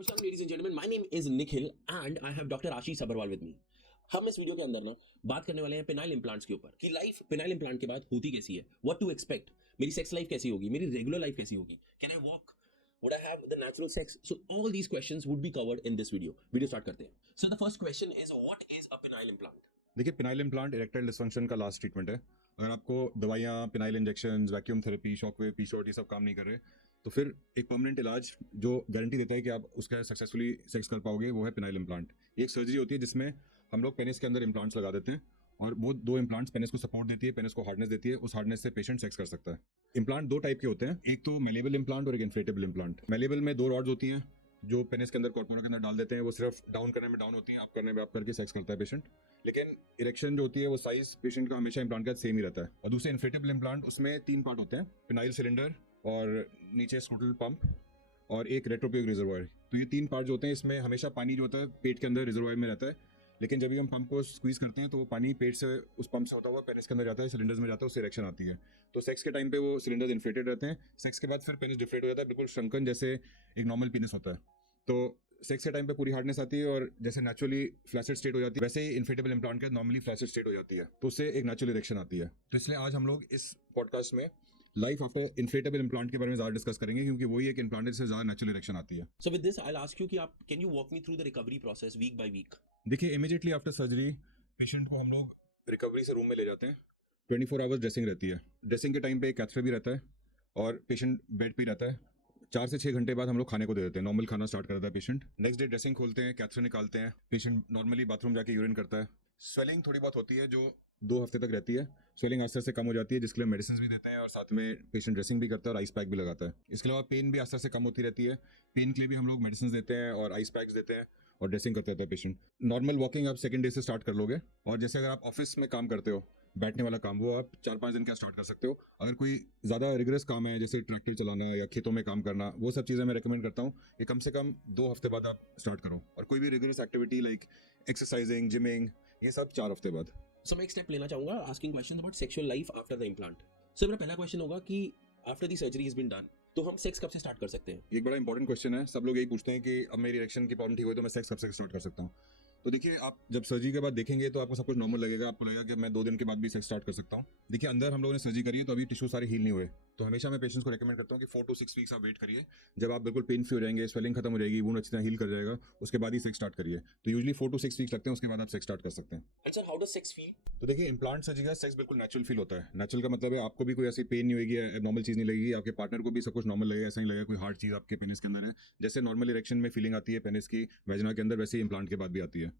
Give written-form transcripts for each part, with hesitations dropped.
नमस्कार ladies and gentlemen, my name is Nikhil and I have Dr. Ashish Sabharwal with me. हम इस video के अंदर ना बात करने वाले हैं पेनाइल इम्प्लांट्स के ऊपर कि लाइफ पेनाइल इम्प्लांट के बाद होती कैसी है, व्हाट टू एक्सपेक्ट, मेरी सेक्स लाइफ कैसी होगी, मेरी रेगुलर लाइफ कैसी होगी, can I walk, would I have the natural sex. So all these questions would be covered in this video start करते हैं. So the first question is what is a penile implant. देखिए, penile implant erectile dysfunction का last treatment है. अगर आपको दवाइयाँ, penile injection, vacuum therapy, shockwave, P shot ये सब काम नहीं कर रहे, तो फिर एक परमानेंट इलाज जो गारंटी देता है कि आप उसका सक्सेसफुली सेक्स कर पाओगे, वो है पिनाइल इम्प्लांट. ये एक सर्जरी होती है जिसमें हम लोग पेनिस के अंदर इम्प्लांट्स लगा देते हैं और वो दो इम्प्लांट्स पेनिस को सपोर्ट देती है, पेनिस को हार्डनेस देती है. उस हार्डनेस से पेशेंट सेक्स कर सकता है. इम्प्लांट दो टाइप के होते हैं, एक तो मेलेबल इम्प्लांट और एक इन्फ्लेटेबल इम्प्लांट. मेलेबल में दो रॉड्स होती हैं जो पेनिस के अंदर, कॉर्पोरा के अंदर डाल देते हैं. वो सिर्फ डाउन करने में डाउन होती हैं, अप करने में अप करके सेक्स करता है पेशेंट. लेकिन इरेक्शन जो होती है वो साइज पेशेंट का हमेशा इम्प्लांट का सेम ही रहता है. और दूसरे इन्फ्लेटेबल इम्प्लांट, उसमें तीन पार्ट होते हैं, पिनाइल सिलेंडर और नीचे स्क्रोटल पंप और एक रेट्रोपिक रिजर्वायर. तो ये तीन पार्ट जो होते हैं, इसमें हमेशा पानी जो होता है पेट के अंदर रिजर्वायर में रहता है. लेकिन जब भी हम पंप को स्क्वीज करते हैं तो वो पानी पेट से उस पंप से होता हुआ पेनिस के अंदर जाता है, सिलेंडर्स में जाता है, उससे इरेक्शन आती है. तो सेक्स के टाइम पे वो सिलेंडर्स इन्फ्लेटेड रहते हैं. सेक्स के बाद फिर पेनिस डिफ्लेट हो जाता है, बिल्कुल श्रंकन जैसे एक नॉर्मल पेनिस होता है. तो सेक्स के टाइम पे पूरी हार्डनेस आती है और जैसे नेचुरली फ्लैसिड स्टेट हो जाती है, वैसे ही इन्फ्लेटेबल इम्प्लांट के नॉर्मली फ्लैसिड स्टेट हो जाती है. तो उससे एक नेचुरल इरेक्शन आती है. तो इसलिए आज हम लोग इस पॉडकास्ट में लाइफ आफ्टर इन्फ्लेटेबल इम्प्लांट के बारे में ज्यादा डिस्कस करेंगे, क्योंकि वही एक इम्प्लांट है जिससे ज्यादा नेचुरल इरेक्शन आती है. So with this I will ask you कि आप can you walk me through the recovery process week by week. देखिए, इमीडिएटली आफ्टर सर्जरी पेशेंट को हम लोग रिकवरी से रूम में ले जाते हैं. 24 आवर्स ड्रेसिंग रहती है. ड्रेसिंग के टाइम पे कैथेटर भी रहता है और पेशेंट बेड पे रहता है. 4 से 6 घंटे बाद हम लोग खाने को दे देते हैं. नॉर्मल खाना स्टार्ट करता है पेशेंट. नेक्स्ट डे ड्रेसिंग खोलते हैं, कैथेटर निकालते हैं. पेशेंट नॉर्मली बाथरूम जाके यूरिन करता है. स्वेलिंग थोड़ी बहुत होती है जो 2 हफ्ते तक रहती है. स्वेलिंग आस्ते आस्ते कम हो जाती है, जिसके लिए मेडिसिन भी देते हैं और साथ में पेशेंट ड्रेसिंग भी करता है और आइस पैक भी लगाता है. इसके अलावा पेन भी आस्ते आस्ते कम होती रहती है. पेन के लिए भी हम लोग मेडिसिन देते हैं और आइस पैक्स देते हैं और ड्रेसिंग करते रहता है पेशेंट. नॉर्मल वॉकिंग आप सेकंड डे से स्टार्ट कर लोगे. और जैसे अगर आप ऑफिस में काम करते हो, बैठने वाला काम, वो आप 4-5 दिन का स्टार्ट कर सकते हो. अगर कोई ज़्यादा रिगरस काम है जैसे ट्रैक्टर चलाना या खेतों में काम करना, वो सब चीज़ें मैं रेकमेंड करता हूँ कि कम से कम 2 हफ्ते बाद आप स्टार्ट करो. और कोई भी rigorous activity like exercising, gymming, ये सब 4 हफ्ते बाद. सो मैं एक स्टेप लेना चाहूंगा, asking question about sexual life after the implant. So मेरा पहला क्वेश्चन होगा कि after the surgery is been done, तो हम सेक्स कब से स्टार्ट कर सकते हैं? एक बड़ा इंपॉर्टेंट क्वेश्चन है. सब लोग यही पूछते हैं कि अब मेरी इरेक्शन की प्रॉब्लम ठीक हुई तो मैं सेक्स कब से स्टार्ट कर सकता हूँ. तो देखिए, आप जब सर्जरी के बाद देखेंगे तो आपको सब कुछ नॉर्मल लगेगा. आपको लगेगा कि मैं 2 दिन के बाद भी सेक्स स्टार्ट कर सकता हूँ. देखिए, अंदर हम लोगों ने सर्जरी करी है तो अभी टिश्यू सारे हील नहीं हुए. तो हमेशा मैं पेशेंट्स को रेकमेंड करता हूँ कि 4 to 6 वीक्स आप वेट करिए. जब आप बिल्कुल पेन फ्री हो जाएंगे, स्वेलिंग खत्म हो जाएगी, वुंड अच्छी तरह हील कर जाएगा, उसके बाद ही सेक्स स्टार्ट करिए. तो यूजुअली 4 to 6 वीक्स लगते हैं, उसके बाद आप सेक्स स्टार्ट कर सकते हैं. And sir, how does sex feel? तो देखिए, इम्प्लांट सर्जरी का सेक्स बिल्कुल नेचुरल फील होता है. नेचुरल का मतलब है आपको भी कोई ऐसी पेन नहीं होगी, एबनॉर्मल चीज़ नहीं लगेगी. आपके पार्टनर को भी सब कुछ नॉर्मल लगेगा. ऐसा नहीं लगेगा कोई हार्ड चीज़ आपके पेनिस के अंदर है. जैसे नॉर्मल इरेक्शन में फीलिंग आती है पेनिस की वेजिना के अंदर, वैसे ही इम्प्लांट के बाद भी आती है.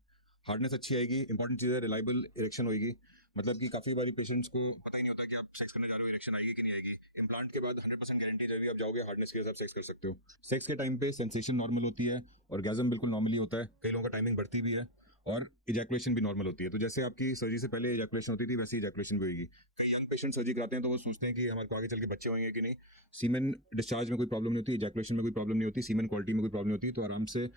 हार्डनेस अच्छी आएगी. इंपॉर्टेंट चीज़ है, रिलायबल इरेक्शन होगी. मतलब कि काफ़ी बारी पेशेंट्स को पता ही नहीं होता कि आप सेक्स करने जा रहे हो, इरेक्शन आएगी कि नहीं आएगी. इम्प्लांट के बाद 100% गारंटी, जब भी आप जाओगे हार्डनेस के साथ सेक्स कर सकते हो. सेक्स के टाइम पे सेंसेशन नॉर्मल होती है, ऑर्गेज़म बिल्कुल नॉर्मली होता है. कई लोगों का टाइमिंग बढ़ती भी है और इजैकुलेशन भी नॉर्मल होती है. तो जैसे आपकी सर्जरी से पहले इजैकुलेशन होती थी, वैसे इजैकुलेशन भी होगी. कई यंग पेशेंट सर्जरी कराते हैं तो वो सोचते हैं कि हमारे को आगे चल के बच्चे होंगे कि नहीं. सीमेन डिस्चार्ज में कोई प्रॉब्लम नहीं होती, इजैकुलेशन में कोई प्रॉब्लम नहीं होती, सीमेन क्वालिटी में कोई प्रॉब्लम नहीं होती. तो आराम से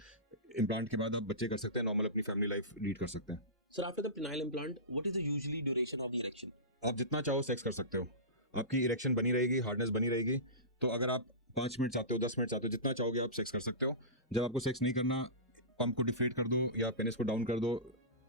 इम्प्लांट के बाद आप बच्चे कर सकते हैं, नॉर्मल अपनी फैमिली लाइफ लीड कर सकते हैं. Sir, after the penile implant what is the usually duration of the erection? आप जितना चाहो सेक्स कर सकते हो. आपकी इरेक्शन बनी रहेगी, हार्डनेस बनी रहेगी. तो अगर आप 5 मिनट चाहते हो, 10 मिनट चाहते हो, जितना चाहोगे आप सेक्स कर सकते हो. जब आपको सेक्स नहीं करना, पंप को डिफ्लेट कर दो या पेनिस को डाउन कर दो,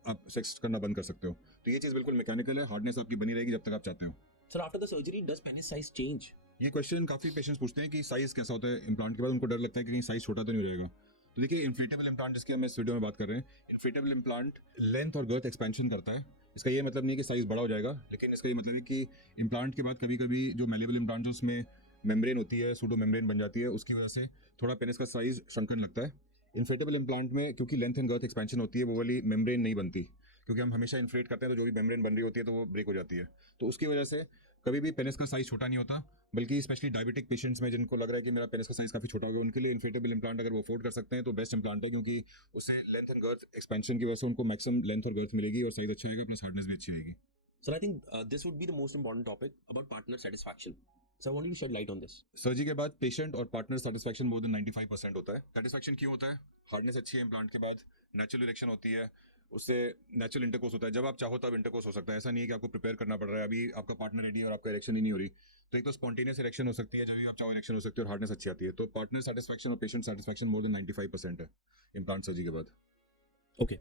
आप सेक्स करना बंद कर सकते हो. तो ये चीज़ बिल्कुल मैकेनिकल है. हार्डनेस आपकी बनी रहेगी जब तक आप चाहते हो. Sir, after the surgery does penis size change? ये क्वेश्चन काफ़ी पेशेंट्स पूछते हैं कि साइज कैसा होता है इम्प्लांट के बाद. उनको डर लगता है कि कहीं साइज छोटा तो नहीं हो जाएगा. तो देखिए, इन्फ्लेटेबल इम्प्लांट जिसकी हम इस वीडियो में बात कर रहे हैं, इन्फ्लेटेबल इम्प्लांट लेंथ और गर्थ एक्सपेंशन करता है. इसका ये मतलब नहीं कि साइज बड़ा हो जाएगा, लेकिन इसका ये मतलब है कि इम्प्लांट के बाद कभी कभी जो मेलेबल इम्प्लांट है उसमें मेम्ब्रेन होती है, सूडो मेम्ब्रेन बन जाती है, उसकी वजह से थोड़ा पेनिस का साइज श्रंकन लगता है. इन्फ्लेटेबल इम्प्लांट में क्योंकि लेंथ एंड गर्थ एक्सपेंशन होती है, वो वाली मेम्ब्रेन नहीं बनती. क्योंकि हम हमेशा इन्फ्लेट करते हैं तो जो भी मेम्ब्रेन बन रही होती है तो वो ब्रेक हो जाती है. तो उसकी वजह से कभी भी पेनिस का साइज छोटा नहीं होता. बल्कि स्पेशली डायबिटिक पेशेंट्स में जिनको लग रहा है कि मेरा पेनिस का साइज काफी छोटा हो गया, उनके लिए इन्फ्लेटेबल इम्प्लांट अगर वो अफोर्ड कर सकते हैं तो बेस्ट इम्प्लांट है. क्योंकि उससे लेंथ एंड गर्थ एक्सपेंशन की वजह से उनको मैक्सिमम लेंथ और गर्थ मिलेगी और साइज अच्छा आएगा, प्लस हार्डनेस भी अच्छी आएगी. Sir, I think this would be the most important topic about partner satisfaction. Sir, I want you to shed light on this. Surgery के बाद पेशेंट और पार्टनर सेटिस्फैक्शन मोर देन 95% होता है. सेटिस्फैक्शन क्यों होता है? हार्डनेस अच्छी है इम्प्लांट के बाद, नेचुरल इरेक्शन होती है, उससे नेचुरल इंटरकोर्स होता है। जब आप चाहो तब इंटरकोर्स हो सकता है, ऐसा नहीं है कि आपको प्रिपेयर करना पड़ रहा है। अभी आपका पार्टनर रेडी है और आपका इरेक्शन ही नहीं हो रही, तो एक तो स्पॉन्टेनियस इरेक्शन हो सकती है, जब भी आप चाहो इरेक्शन हो सकती है और हार्डनेस अच्छी आती है। तो पार्टनर सेटिस्फैक्शन और पेशेंट सेटिस्फैक्शन मोर देन 95% है इम्प्लांट सर्जरी के बाद। ओके।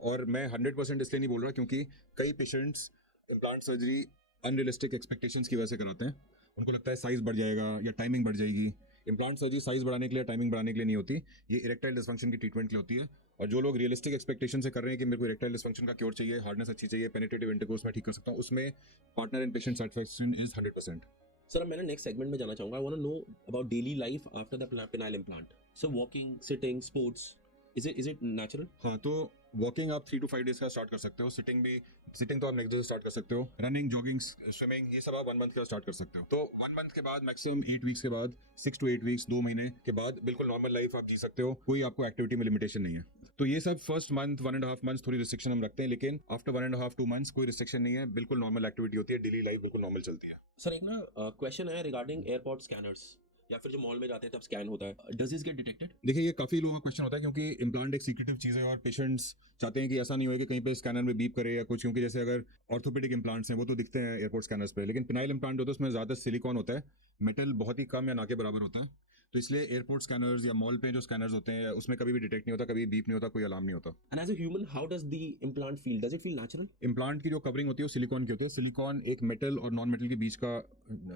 और मैं 100% इसलिए नहीं बोल रहा क्योंकि कई patients implant surgery unrealistic expectations की वजह से कराते हैं। उनको लगता है साइज बढ़ जाएगा या टाइमिंग बढ़ जाएगी। इम्प्लांट सर्जरी साइज बढ़ाने के लिए, टाइमिंग बढ़ाने के लिए नहीं होती, ये इरेक्टाइल डिसफंक्शन की ट्रीटमेंट के लिए होती है। और जो लोग रियलिस्टिक एक्सपेक्टेशन से कर रहे हैं कि मेरे को इरेक्टाइल डिसफंक्शन का क्योर चाहिए, हार्डनेस अच्छी चाहिए, पेनिट्रेटिव इंटरकोर्स में ठीक कर सकता हूँ, उसमें partner and patient satisfaction is 100%। Sir, अब मैं नेक्स्ट सेगमेंट में जाना चाहूंगा। I want to know about daily life after the penile implant. So walking, sitting, sports, is it natural? हाँ, तो वॉकिंग आप 3 to 5 डेज का स्टार्ट कर सकते हो। सिटिंग तो आप नेक्स्ट डे स्टार्ट कर सकते हो। रनिंग, जॉगिंग, स्विमिंग, ये सब आप 1 मंथ का स्टार्ट कर सकते हो। तो 1 मंथ के बाद मैक्सिमम 8 वीक्स के बाद, 6 to 8 वीक्स, 2 महीने के बाद बिल्कुल नॉर्मल लाइफ आप जी सकते हो। कोई आपको एक्टिविटी में लिमिटेशन नहीं है। तो ये सब फर्स्ट मंथ, 1.5 मंथ थोड़ी रिस्ट्रिक्शन हम रखते हैं, लेकिन आफ्टर 1.5 2 मंथ्स कोई रिस्ट्रिक्शन नहीं है, बिल्कुल नॉर्मल एक्टिविटी होती है, डेली लाइफ बिल्कुल नॉर्मल चलती है। सर, एक ना क्वेश्चन है रिगार्डिंग एयरपोर्ट स्कैनर्स, या फिर जो मॉल में जाते हैं तब स्कैन होता है। Does this get detected? देखिए, ये काफी लोगों का क्वेश्चन होता है क्योंकि इम्प्लांट एक सीक्रेटिव चीज है और पेशेंट्स चाहते हैं कि ऐसा नहीं हो कि कहीं पे स्कैनर में बीप करे या कुछ, क्योंकि जैसे अगर ऑर्थोपेडिक इम्प्लांट्स हैं वो तो दिखते हैं एयरपोर्ट स्कैनर्स पे, लेकिन पिनाइल इम्प्लांट होता है उसमें ज्यादा सिलिकॉन होता है, मेटल बहुत ही कम या ना के बराबर होता है। तो इसलिए एयरपोर्ट स्कैनर्स या मॉल पे जो स्कैनर्स होते हैं उसमें कभी भी डिटेक्ट नहीं होता, कभी बीप नहीं होता, कोई अलार्म नहीं होता। And as a human, how does the implant feel? Does it feel natural? Implant की जो कवरिंग होती है वो सिलिकॉन की होती है। सिलिकॉन एक मेटल और नॉन मेटल के बीच का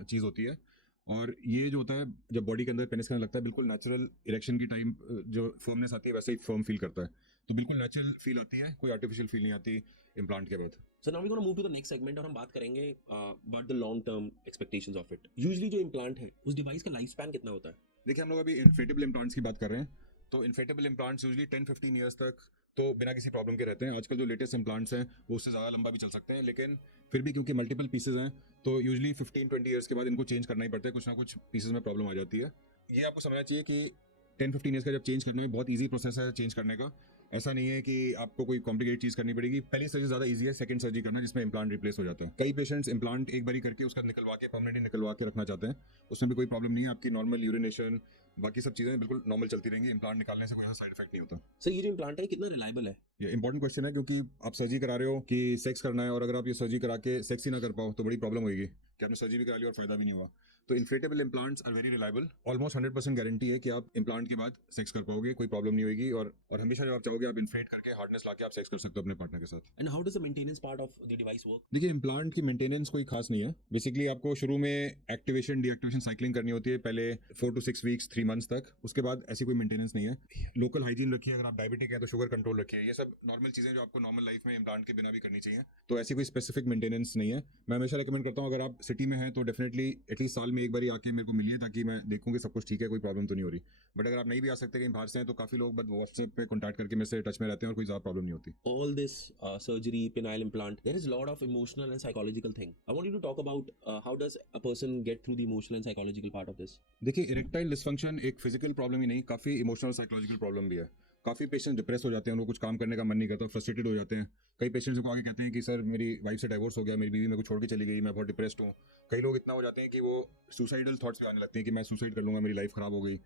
चीज होती है, और ये जो होता है जब बॉडी के अंदर पेनिस करने लगता है, बिल्कुल नेचुरल इरेक्शन की टाइम जो फर्मनेस आती है वैसे ही फर्म फील करता है। तो बिल्कुल नेचुरल फील आती है, कोई आर्टिफिशियल फील नहीं आती इम्प्लांट के बाद। So now we gonna move to the next segment, और हम बात करेंगे about the long term expectations of it. Usually जो इम्प्लांट है उस डिवाइस का लाइफ स्पैन कितना होता है? देखिए, हम लोग अभी इन्फ्लेटेबल इम्प्लांट्स की बात कर रहे हैं, तो इन्फ्लेटेबल इम्प्लांट्स यूजली 10-15 ईयर्स तक तो बिना किसी प्रॉब्लम के रहते हैं। आजकल जो लेटेस्ट इम्प्लांट्स हैं वो उससे ज़्यादा लंबा भी चल सकते हैं, लेकिन फिर भी क्योंकि मल्टीपल पीसेज हैं तो यूजली 15-20 ईयर्स के बाद इनको चेंज करना ही पड़ता है, कुछ ना कुछ पीसेज में प्रॉब्लम आ जाती है। ये आपको समझना चाहिए कि 10-15 ईयर्स का जब चेंज करना है, बहुत ईजी प्रोसेस है चेंज करने का। ऐसा नहीं है कि आपको कोई कॉम्प्लिकेटेड चीज़ करनी पड़ेगी। पहली सर्जरी ज़्यादा ईजी है, सेकंड सर्जरी करना जिसमें इम्प्लांट रिप्लेस हो जाता है। कई पेशेंट्स इम्प्लांट एक बारी करके उसका निकलवा के परमानेंटली निकलवा के रखना चाहते हैं, उसमें भी कोई प्रॉब्लम नहीं है। आपकी नॉर्मल यूरिनेशन, बाकी सब चीज़ें बिल्कुल नॉर्मल चलती रहेंगी, इम्प्लांट निकालने से कोई साइड इफेक्ट नहीं होता। सर, ये जो इम्प्लांट है कितना रिलायबल है? ये इंपॉर्टेंट क्वेश्चन है क्योंकि आप सर्जरी करा रहे हो कि सेक्स करना है, और अगर आप ये सर्जरी करा के सेक्स ही ना कर पाओ तो बड़ी प्रॉब्लम होगी कि आपने सर्जरी भी करा ली और फायदा भी नहीं हुआ। तो inflatable implants are very reliable, almost 100% guarantee है कि आप इम्प्लांट के बाद सेक्स कर पाओगे, कोई प्रॉब्लम नहीं होगी। और हमेशा जब आप चाहोगे आप इन्फ्लेट करके हार्डनेस लाके आप सेक्स कर सकते हो अपने पार्टनर के साथ। And how does the maintenance part of the device work? देखिए, इम्प्लांट की मेंटेनेंस कोई खास नहीं है। बेसिकली आपको शुरू में एक्टिवेशन डीएक्टिवेशन साइक्लिंग करनी होती है, पहले 4 to 6 वीक्स, 3 मंथ्स तक। उसके बाद ऐसी कोई मेंटेनेंस नहीं है। लोकल हाइजीन रखिए, अगर आप डायबिटिक हैं तो शुगर कंट्रोल रखिए, ये सब नॉर्मल चीजें जो आपको नॉर्मल लाइफ में इम्प्लांट के बिना भी करनी चाहिए। तो ऐसी कोई स्पेसिफिक मेंटेनेंस नहीं है। मैं हमेशा रेकमेंड करता हूँ अगर आप सिटी में हैं तो डेफिनेटली एटलीस्ट साल में एक बार आके मेरे को मिलिए, ताकि मैं देखूँ कि सब कुछ ठीक है, कोई प्रॉब्लम तो नहीं हो रही। बट अगर आप नहीं भी आ सकते, कहीं बाहर से हैं, तो काफी लोग बस व्हाट्सएप पे कॉन्टैक्ट करके मेरे से टच में रहते हैं और कोई ज्यादा प्रॉब्लम नहीं होती। All this surgery, penile implant, there is a lot of emotional and psychological thing. I want you to talk about how does a person get through the emotional and psychological part of this? देखिए, erectile dysfunction एक physical problem ही नहीं, काफी emotional psychological problem भी है। काफी patient depress हो जाते हैं, उनको कुछ काम करने का मन नहीं करता, फ्रस्ट्रेटेड हो जाते हैं। कई पेशेंट्स को आगे कहते हैं कि सर मेरी वाइफ से डाइवोर्स हो गया, मेरी बीवी मेरे को छोड़ के चली गई, मैं बहुत डिप्रेस्ड हूँ। कई लोग इतना हो जाते हैं कि वो सुसाइडल थॉट्स भी आने लगते हैं कि मैं सुसाइड कर लूंगा, मेरी लाइफ खराब हो गई।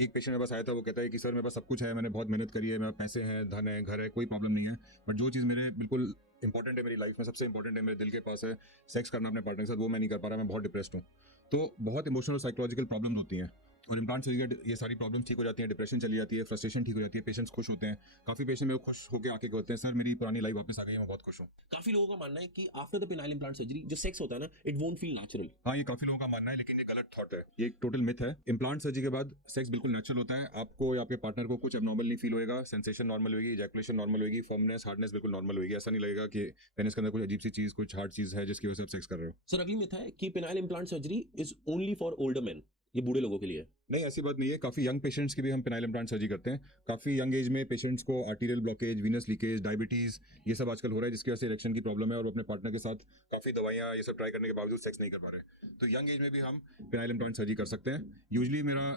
एक पेशेंट मेरे पास आया था, वो कहता है कि सर मेरे पास सब कुछ है, मैंने बहुत मेहनत करी है, मेरे पास पैसे हैं, धन है, घर है, कोई प्रॉब्लम नहीं है, बट जो चीज़ मेरे बिल्कुल इंपॉर्टेंट है मेरी लाइफ में, सबसे इंपॉर्टेंट है मेरे दिल के पास है, सेक्स करना अपने पार्टनर के साथ, वो मैं नहीं कर पा रहा, मैं बहुत डिप्रेस्ड हूँ। तो बहुत इमोशनल साइकोलॉजिकल प्रॉब्लम्स होती हैं, और इम्प्लांट सर्जरी ये सारी प्रॉब्लम ठीक हो जाती है, डिप्रेशन चली जाती है, फ्रस्ट्रेशन ठीक हो जाती है, पेशेंट्स खुश होते हैं। काफ़ी पेशेंट मेरे को खुश होकर आके कहते हैं सर मेरी पुरानी लाइफ वापस आ गई है, मैं बहुत खुश हूँ। काफी लोगों का मानना है कि after the penile implant surgery जो सेक्स होता है ना, इट वोंट फील नेचुरल। हाँ, ये काफी लोगों का मानना है, लेकिन ये गलत थॉट है, ये एक टोटल मिथ है। इम्प्लांट सर्जरी के बाद सेक्स बिल्कुल नेचुरल होता है, आपको या आपके पार्टनर को कुछ एबनॉर्मल नहीं फील होएगा, सेंसेशन नॉर्मल होगी, इजैकुलेशन नॉर्मल होगी, फर्मनेस, हार्डनेस बिल्कुल नॉर्मल होगी। ऐसा नहीं लगेगा कि पेनिस के अंदर कुछ अजीब सी चीज, कुछ हार्ड चीज है जिसकी वजह से आप सेक्स कर रहे हो। सर, अगली मिथ है कि penile implant surgery is only for older main, ये बूढ़े लोगों के लिए है। नहीं, ऐसी बात नहीं है। काफी यंग पेशेंट्स की भी हम पेनाइल इम्प्लांट सर्जरी करते हैं। काफी यंग एज में पेशेंट्स को arterial blockage, Venus leakage, diabetes, ये सब आजकल हो रहा है, जिसकी वजह से इरेक्शन की प्रॉब्लम है और वो अपने पार्टनर के साथ काफी दवाइयां ये सब ट्राई करने के बावजूद सेक्स नहीं कर पा रहे। तो यंग एज में भी हम पेनाइल इम्प्लांट सर्जरी कर सकते हैं। यूजली मेरा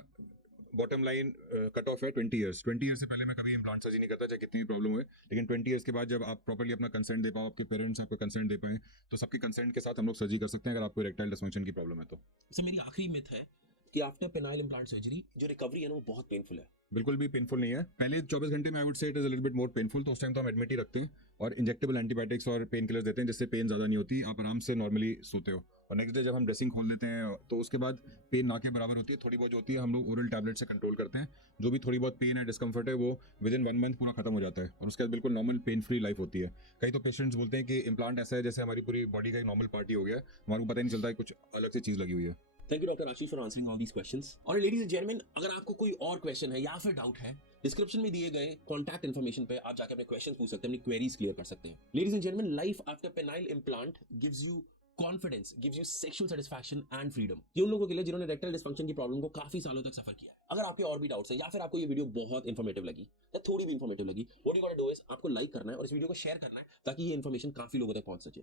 बॉटम लाइन कट ऑफ है 20 ईयर्स। 20 ईयर्स से पहले मैं कभी इम्प्लांट सर्जरी नहीं करता, चाहे कितनी भी प्रॉब्लम हुए। लेकिन 20 ईयर्स के बाद जब आप प्रॉपर्ली अपना कंसेंट दे पाओ, आपके पेरेंट्स आपको कंसेंट दे पाए, तो सबके कंसेंट के साथ हम लोग सर्जरी कर सकते हैं अगर आपको इरेक्टाइल डिसफंक्शन की प्रॉब्लम है तो। सर, मेरी आखिरी मिथ है कि आफ्टर पेनाइल इम्प्लांट सर्जरी जो रिकवरी है ना वो बहुत पेनफुल है। बिल्कुल भी पेनफुल नहीं है। पहले 24 घंटे में I would say it is a little bit more painful, तो उस टाइम तो हम एडमिट ही रखते हैं और इंजेक्टेबल एंटीबायोटिक्स और पेन किलर्स देते हैं जिससे पेन ज़्यादा नहीं होती, आप आराम से नॉर्मली सोते हो। और नेक्स्ट डे जब हम ड्रेसिंग खोल देते हैं तो उसके बाद पेन ना के बराबर होती है, थोड़ी बहुत जो होती है हम लोग ओरल टैबलेट से कंट्रोल करते हैं। जो भी थोड़ी बहुत पेन है, डिस्कम्फर्ट है, वो विद इन 1 मंथ पूरा खत्म हो जाता है और उसके बाद बिल्कुल नॉर्मल पेन फ्री लाइफ होती है। कई तो पेशेंट्स बोलते हैं कि इम्प्लांट ऐसा है जैसे हमारी पूरी बॉडी का एक नॉर्मल पार्टी हो गया है, हमारे को पता ही नहीं चलता है कुछ अलग से चीज़ लगी हुई है। Thank you doctor Ashish for answering all these questions. और लेडीज एंड जेंटलमैन, अगर आपको कोई और क्वेश्चन है या फिर डाउट है, डिस्क्रिप्शन में दिए गए कॉन्टैक्ट इन्फॉर्मेशन पे आप जाकर अपने क्वेश्चंस पूछ सकते हैं, अपनी क्वेरीज क्लियर कर सकते हैं। Ladies and gentleman, life after penile implant gives you confidence, gives you sexual satisfaction and freedom. ये उन लोगों के लिए जिन्होंने इरेक्टाइल डिसफंक्शन की प्रॉब्लम को काफी सालों तक सफर किया है। अगर आपके और भी डाउट्स हैं या फिर आपको ये वीडियो बहुत इंफॉर्मेटिव लगी या थोड़ी भी इंफॉर्मेटिव लगी, व्हाट यू गोटा डू इज आपको लाइक करना है और इस वीडियो को शेयर करना है ताकि ये इन्फॉर्मेशन काफी लोगों तक पहुंच सके।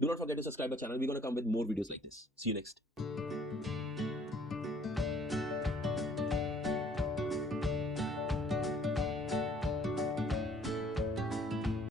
Do not forget to subscribe the channel, we gonna come with more videos like this. See you next.